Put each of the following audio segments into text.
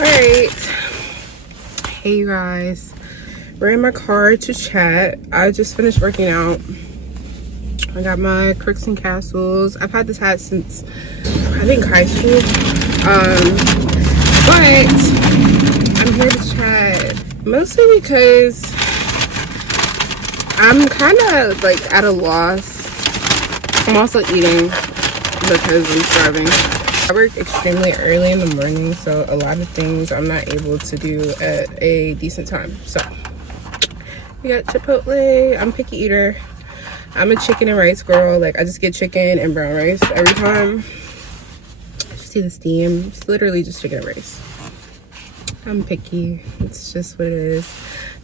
Alright, hey you guys, we're in my car to chat. I just finished working out. I got my Crooks and Castles. I've had this hat since I think high school, but I'm here to chat mostly because I'm kind of like at a loss. I'm also eating because I'm starving. I work extremely early in the morning, so a lot of things I'm not able to do at a decent time. So we got Chipotle. I'm a picky eater. I'm a chicken and rice girl. Like, I just get chicken and brown rice every time. See the steam. It's literally just chicken and rice. I'm picky. It's just what it is.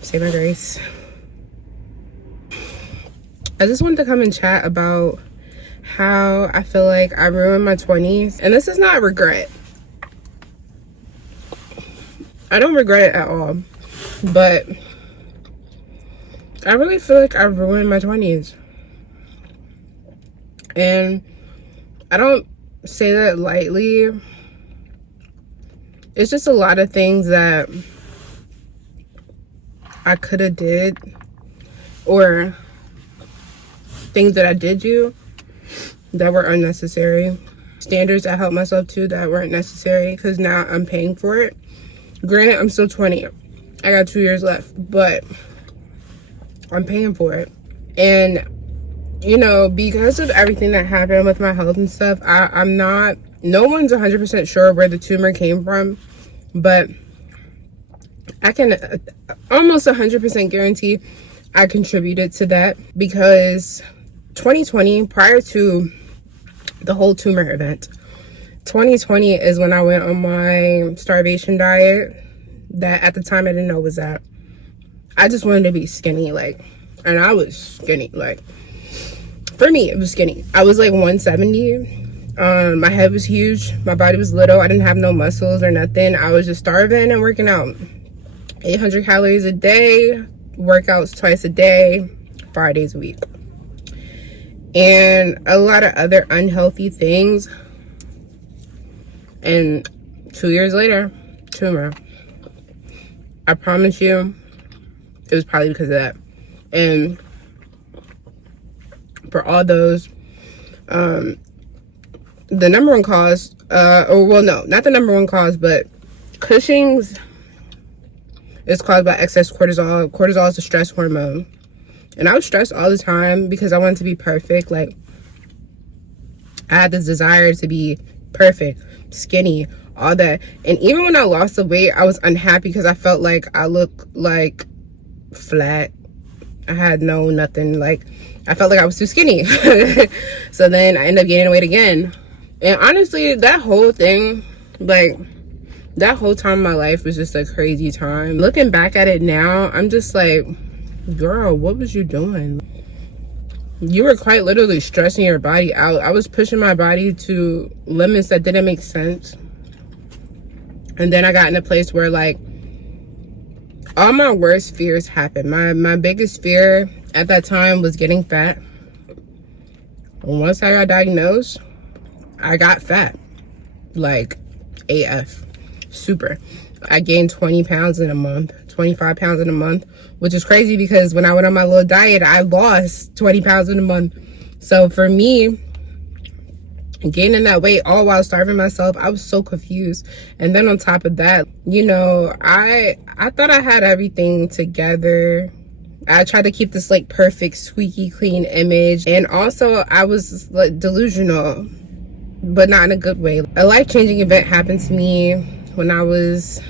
Say my grace. I just wanted to come and chat about how I feel like I ruined my 20s. And this is not a regret. I don't regret it at all. But I really feel like I ruined my 20s. And I don't say that lightly. It's just a lot of things that I could have did, or things that I did do that were unnecessary. Standards I held myself to that weren't necessary, because now I'm paying for it. Granted, I'm still 20. I got 2 years left, but I'm paying for it. And, you know, because of everything that happened with my health and stuff, I'm not, no one's 100% sure where the tumor came from, but I can almost 100% guarantee I contributed to that, because 2020, prior to the whole tumor event, 2020 is when I went on my starvation diet that at the time I didn't know was that. I just wanted to be skinny, like, and I was skinny, like, for me, it was skinny. I was like 170. My head was huge. My body was little. I didn't have no muscles or nothing. I was just starving and working out. 800 calories a day, workouts twice a day, 5 days a week. And a lot of other unhealthy things. And 2 years later, tumor. I promise you, it was probably because of that. And for all those, the number one cause, not the number one cause, but Cushing's is caused by excess cortisol. Cortisol is a stress hormone. And I was stressed all the time because I wanted to be perfect. Like, I had this desire to be perfect, skinny, all that. And even when I lost the weight, I was unhappy because I felt like I looked like flat. I had nothing. Like, I felt like I was too skinny. So then I ended up gaining weight again. And honestly, that whole thing, like, that whole time of my life was just a crazy time. Looking back at it now, I'm just like, girl, what was you doing? You were quite literally stressing your body out. I was pushing my body to limits that didn't make sense. And then I got in a place where, like, all my worst fears happened. My biggest fear at that time was getting fat. And once I got diagnosed, I got fat. Like, AF. Super. I gained 20 pounds in a month, 25 pounds in a month, which is crazy because when I went on my little diet, I lost 20 pounds in a month. So for me, gaining that weight all while starving myself, I was so confused. And then on top of that, you know, I thought I had everything together. I tried to keep this like perfect, squeaky clean image. And also I was like delusional, but not in a good way. A life-changing event happened to me when I was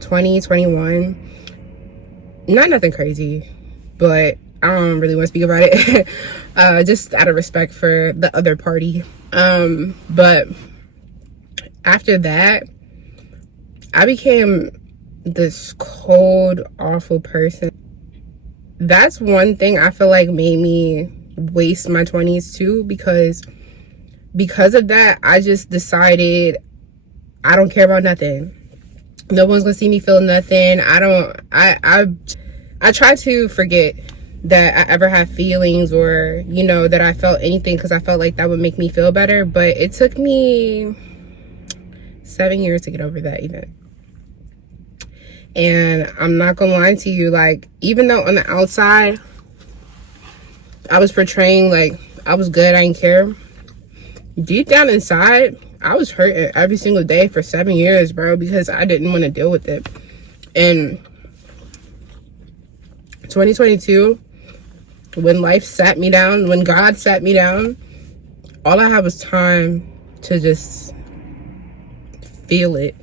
21. Not nothing crazy, but I don't really want to speak about it. Just out of respect for the other party. But after that, I became this cold, awful person. That's one thing I feel like made me waste my 20s too, because of that, I just decided I don't care about nothing. No one's gonna see me feel nothing. I try to forget that I ever had feelings, or, you know, that I felt anything, because I felt like that would make me feel better. But it took me 7 years to get over that even. And I'm not gonna lie to you, like, even though on the outside I was portraying like I was good, I didn't care, deep down inside I was hurting every single day for 7 years, bro, because I didn't want to deal with it. And 2022, when life sat me down, when God sat me down, all I had was time to just feel it.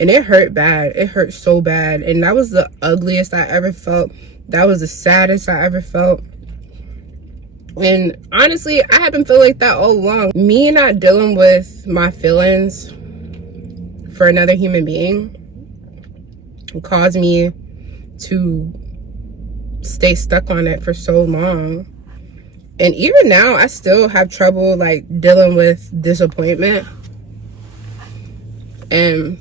And it hurt bad. It hurt so bad. And that was the ugliest I ever felt. That was the saddest I ever felt. And honestly, I have been feeling like that all along. Me not dealing with my feelings for another human being caused me to stay stuck on it for so long. And even now, I still have trouble like dealing with disappointment. And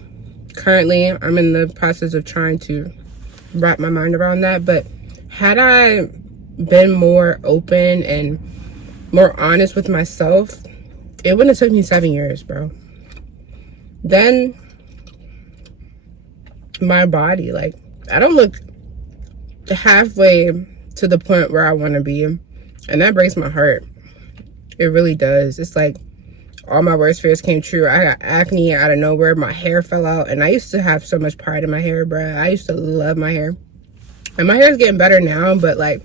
currently, I'm in the process of trying to wrap my mind around that. But had I been more open and more honest with myself, it wouldn't have took me 7 years, bro. Then my body, like, I don't look halfway to the point where I want to be, and that breaks my heart. It really does. It's like all my worst fears came true. I got acne out of nowhere. My hair fell out, and I used to have so much pride in my hair, bro. I used to love my hair, and my hair is getting better now, but like,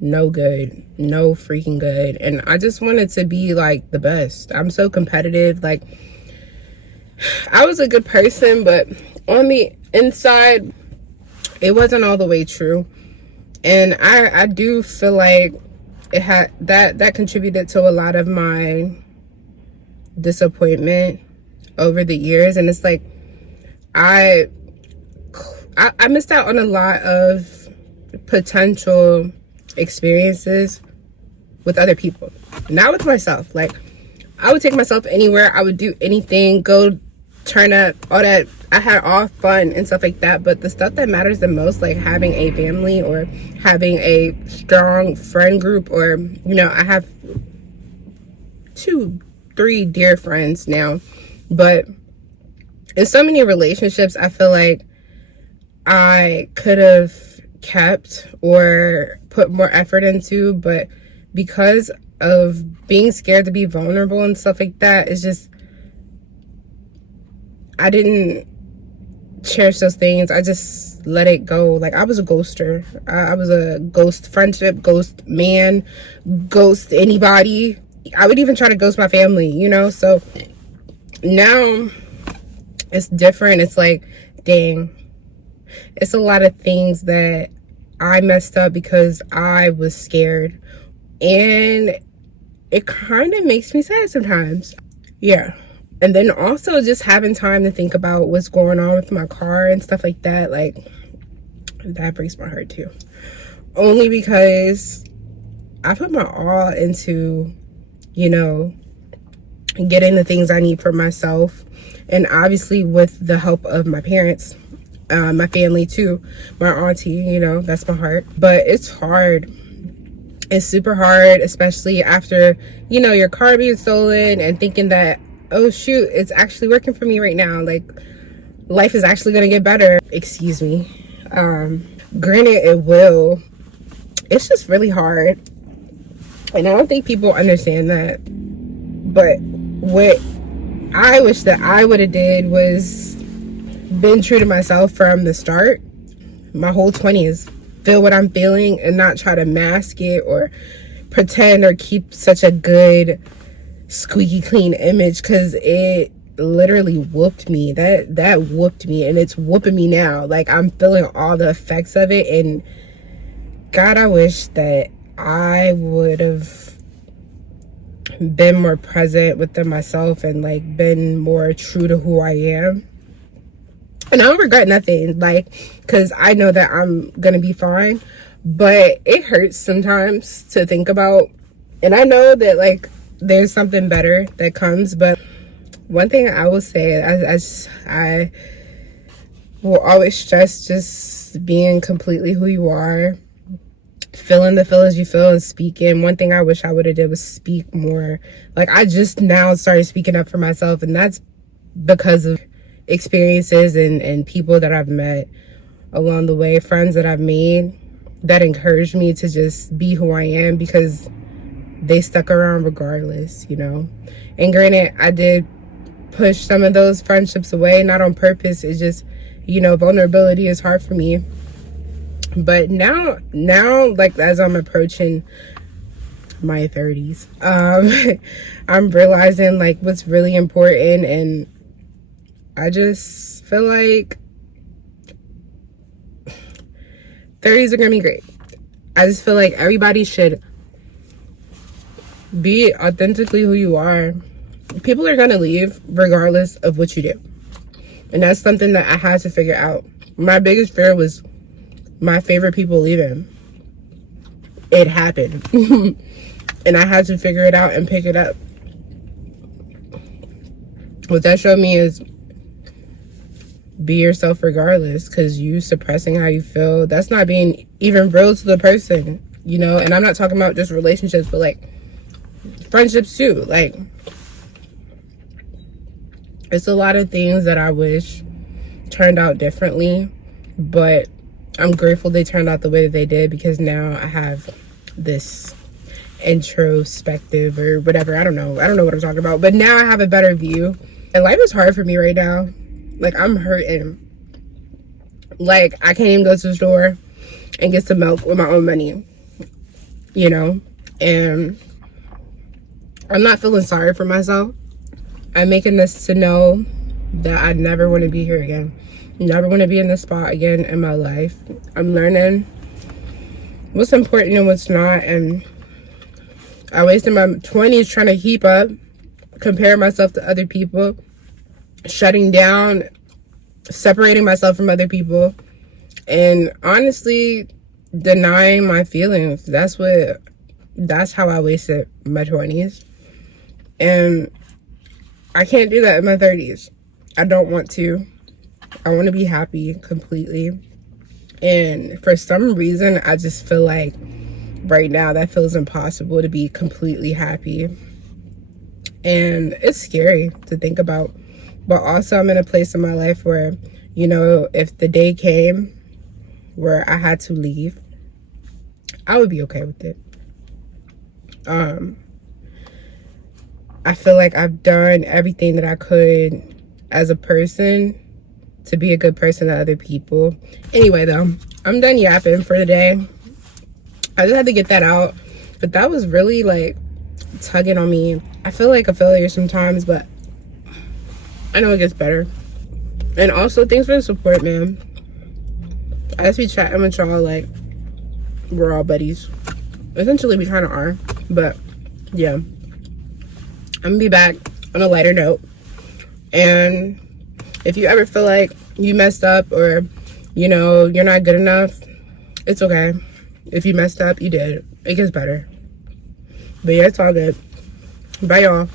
no good, no freaking good. And I just wanted to be like the best. I'm so competitive. Like, I was a good person, but on the inside, it wasn't all the way true. And I do feel like it had that contributed to a lot of my disappointment over the years. And it's like I missed out on a lot of potential experiences with other people, not with myself. Like, I would take myself anywhere, I would do anything, go turn up, all that. I had all fun and stuff like that, but the stuff that matters the most, like having a family or having a strong friend group, or, you know, I have 2-3 dear friends now, but in so many relationships I feel like I could have kept or put more effort into, but because of being scared to be vulnerable and stuff like that, it's just, I didn't cherish those things. I just let it go. Like, I was a ghoster. I was a ghost friendship, ghost man, ghost anybody. I would even try to ghost my family, you know? So now it's different. It's like, dang, it's a lot of things that I messed up because I was scared. And it kind of makes me sad sometimes. Yeah. And then also just having time to think about what's going on with my car and stuff like that, like, that breaks my heart too. Only because I put my all into, you know, getting the things I need for myself. And obviously with the help of my parents, my family too, my auntie, you know, that's my heart. But it's hard. It's super hard, especially after, you know, your car being stolen and thinking that, oh shoot, it's actually working for me right now. Like, life is actually gonna get better. Excuse me. Granted, it will. It's just really hard. And I don't think people understand that. But what I wish that I would have did was been true to myself from the start. My whole 20s. Feel what I'm feeling and not try to mask it or pretend or keep such a good squeaky clean image, because it literally whooped me. That whooped me, and it's whooping me now. Like, I'm feeling all the effects of it, and God, I wish that I would have been more present within myself and like been more true to who I am. And I don't regret nothing, like, because I know that I'm gonna be fine. But it hurts sometimes to think about, and I know that like there's something better that comes. But one thing I will say, I will always stress just being completely who you are, feeling the feelings you feel and speaking. One thing I wish I would have did was speak more. Like, I just now started speaking up for myself, and that's because of experiences and people that I've met along the way, friends that I've made that encouraged me to just be who I am, because they stuck around regardless, you know. And granted, I did push some of those friendships away, not on purpose. It's just, you know, vulnerability is hard for me. But now, like, as I'm approaching my 30s, I'm realizing like what's really important, and I just feel like 30s are gonna be great. I just feel like everybody should be authentically who you are. People are gonna leave regardless of what you do, and that's something that I had to figure out. My biggest fear was my favorite people leaving. It happened. And I had to figure it out and pick it up. What that showed me is be yourself regardless, because you suppressing how you feel, that's not being even real to the person, you know. And I'm not talking about just relationships, but like friendships too. Like, it's a lot of things that I wish turned out differently, but I'm grateful they turned out the way that they did, because now I have this introspective or whatever, I don't know what I'm talking about, but now I have a better view. And life is hard for me right now. Like, I'm hurting. Like, I can't even go to the store and get some milk with my own money, you know. And I'm not feeling sorry for myself. I'm making this to know that I never want to be here again. Never want to be in this spot again in my life. I'm learning what's important and what's not. And I wasted my 20s trying to keep up, compare myself to other people, shutting down, separating myself from other people, and honestly denying my feelings. That's how I wasted my 20s. And I can't do that in my 30s. I don't want to. I want to be happy completely. And for some reason, I just feel like right now that feels impossible, to be completely happy. And it's scary to think about. But also, I'm in a place in my life where, you know, if the day came where I had to leave, I would be okay with it. I feel like I've done everything that I could as a person to be a good person to other people. Anyway, though, I'm done yapping for the day. I just had to get that out. But that was really, like, tugging on me. I feel like a failure sometimes, but I know it gets better. And also, thanks for the support, man. I just be chatting with y'all like we're all buddies. Essentially, we kind of are. But, yeah. I'm gonna be back on a lighter note. And if you ever feel like you messed up, or, you know, you're not good enough, it's okay. If you messed up, you did. It gets better. But yeah, it's all good. Bye, y'all.